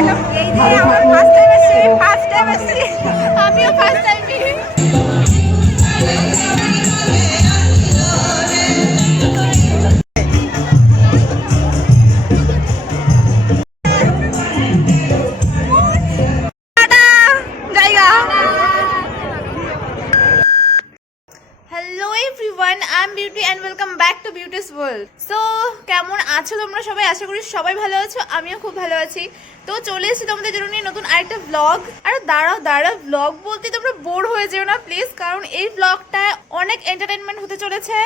আমিও first time. Hello everyone, I am beauty and welcome back to beauties world. So কেমন আছো তোমরা সবাই? আশা করি সবাই ভালো আছো, আমিও খুব ভালো আছি। তো চলে এসেছি তোমাদের জন্য নিয়ে নতুন আরেকটা ব্লগ। আর দাঁড়াও ব্লগ বলতে তোমরা বোর হয়ে যেও না প্লিজ, কারণ এই ব্লগটা অনেক এন্টারটেনমেন্ট হতে চলেছে,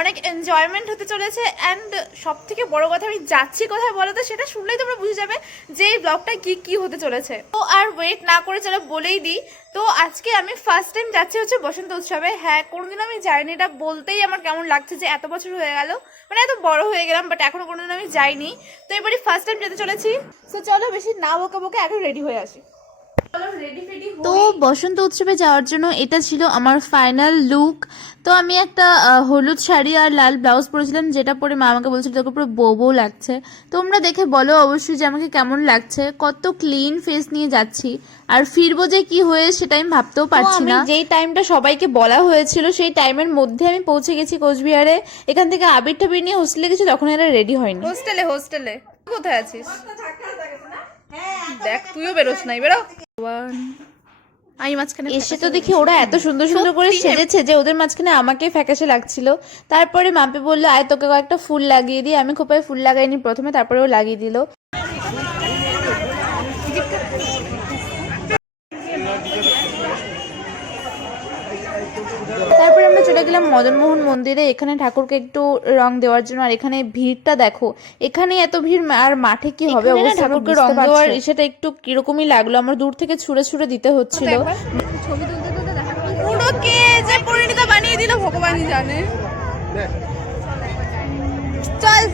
অনেক এনজয়মেন্ট হতে চলেছে। অ্যান্ড সব থেকে বড় কথা, আমি যাচ্ছি কোথায় বলো তো, সেটা শুনলেই তোমরা বুঝে যাবে যে এই ব্লগটা কি হতে চলেছে। তো আর ওয়েট না করে চলো বলেই দিই। তো আজকে আমি ফার্স্ট টাইম যাচ্ছি হচ্ছে বসন্ত উৎসবে। হ্যাঁ, কোনোদিন আমি যাইনি, এটা বলতেই আমার কেমন লাগছে যে এত বছর হয়ে গেল, মানে এত বড় হয়ে গেলাম, বাট এখনো কোনোদিন আমি যাইনি। তো এবারে ফার্স্ট টাইম যেতে চলেছি। তো চলো বেশি না বকে এখন রেডি হয়ে আসি। তো বসন্ত উৎসবে যাওয়ার জন্য এটা ছিল আমার ফাইনাল লুক। তো আমি একটা হলুদ শাড়ি আর লাল ব্লাউজ পরেছিলাম, যেটা পরে মা আমাকে বলছিল তোকে পুরো বউ লাগছে। তোমরা দেখে বলো অবশ্যই যে আমাকে কেমন লাগছে। কত ক্লিন ফেস নিয়ে যাচ্ছি, আর ফিরবো যে কি হয়ে সেটা আমি ভাবতেও পারছি না। যেই টাইমটা সবাইকে বলা হয়েছিল সেই টাইমের মধ্যে আমি পৌঁছে গেছি কোচবিহারে। এখান থেকে আবির টাবির নিয়ে হোস্টেলে গেছি, তখন এরা রেডি হয়নি। হোস্টেলে কোথায় আছিস? দেখ তুইও বেরোস নাই, বেরো। আমি মাঝখানে এসে তো দেখি ওরা এত সুন্দর সুন্দর করে সেজেছে যে ওদের মাঝখানে আমাকে ফ্যাকাশে লাগছিল। তারপরে মাপি বললো আয় তোকে কয়েকটা ফুল লাগিয়ে দিই। আমি খোপায় ফুল লাগাইনি প্রথমে, তারপরে ও লাগিয়ে দিল। তারপরে আমরা চলে গেলাম মদনমোহন মন্দিরে, এখানে ঠাকুরকে একটু রং দেওয়ার জন্য। আর এখানে ভিড়টা দেখো, এখানে এত ভিড় আর মাঠে কি হবে অবস্থা। ঠাকুরকে রং দেওয়ার সেটা একটু কিরকমই লাগলো, আমার দূর থেকে ছুঁড়ে ছুঁড়ে দিতে হচ্ছিল। ছবি তুলতে তুলতে দেখা পুরো কে যে পরিণীতা বানিয়ে দিল ভগবানই জানে। চল।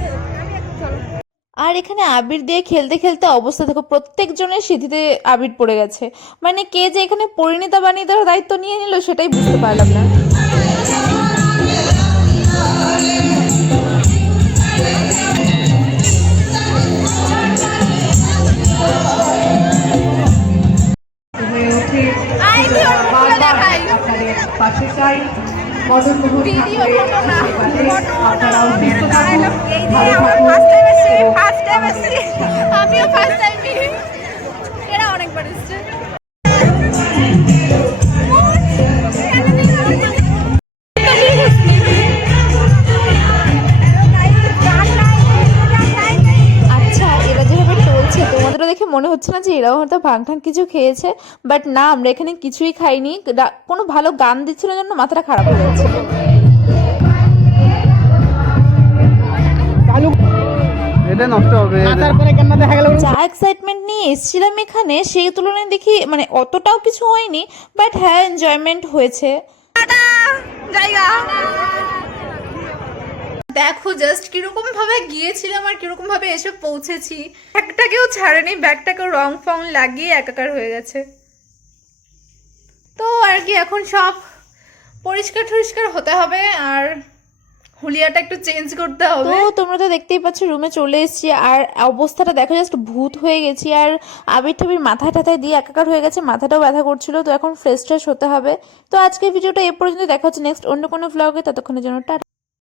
আর এখানে আবির দিয়ে খেলতে খেলতে অবস্থা দেখো, প্রত্যেকজনের সিঁথিতে আবির পড়ে গেছে। মানে কে যে এখানে পরিণীতা বানিয়ে দেওয়ার দায়িত্ব নিয়ে নিল সেটাই বুঝতে পারলাম না। আমিও ফার্স্ট টাইম, এরা অনেকবার এসছে। দেখে মনে হচ্ছে না যে এরাও হয়তো ভাং কিছু খেয়েছে, বাট না, আমরা এখানে কিছুই খাইনি। কোনো ভালো গান দিচ্ছিল জন্য মাথাটা খারাপ হয়ে যাচ্ছিল। যা এক্সাইটমেন্ট নিয়ে এসেছিলাম এখানে, সেই তুলনায় দেখি মানে অতটাও কিছু হয়নি, বাট হ্যাঁ এনজয়মেন্ট হয়েছে। দেখো জাস্ট কিরকম ভাবে গিয়েছিলাম আর কিরকম ভাবে এসে পৌঁছেছি। ব্যাগটাকেও ছাড়েনি, ব্যাগটাকেও রং ফং লাগিয়ে একাকার হয়ে গেছে। তো আর কি, এখন সব পরিষ্কার টরিষ্কার হতে হবে আর হুলিয়াটা একটু চেঞ্জ করতে হবে। তো তোমরা তো দেখতেই পাচ্ছ রুমে চলে এসেছি, আর অবস্থাটা দেখো জাস্ট ভূত হয়ে গেছি। আর আবির টাবির মাথায় টাথায় দিয়ে একাকার হয়ে গেছে, মাথাটাও ব্যথা করছিল। তো এখন ফ্রেশ ট্রেশ হতে হবে। তো আজকের ভিডিওটা এ পর্যন্ত, দেখা হচ্ছে নেক্সট অন্য কোনো ভ্লগে। ততক্ষণের জন্য টাটা।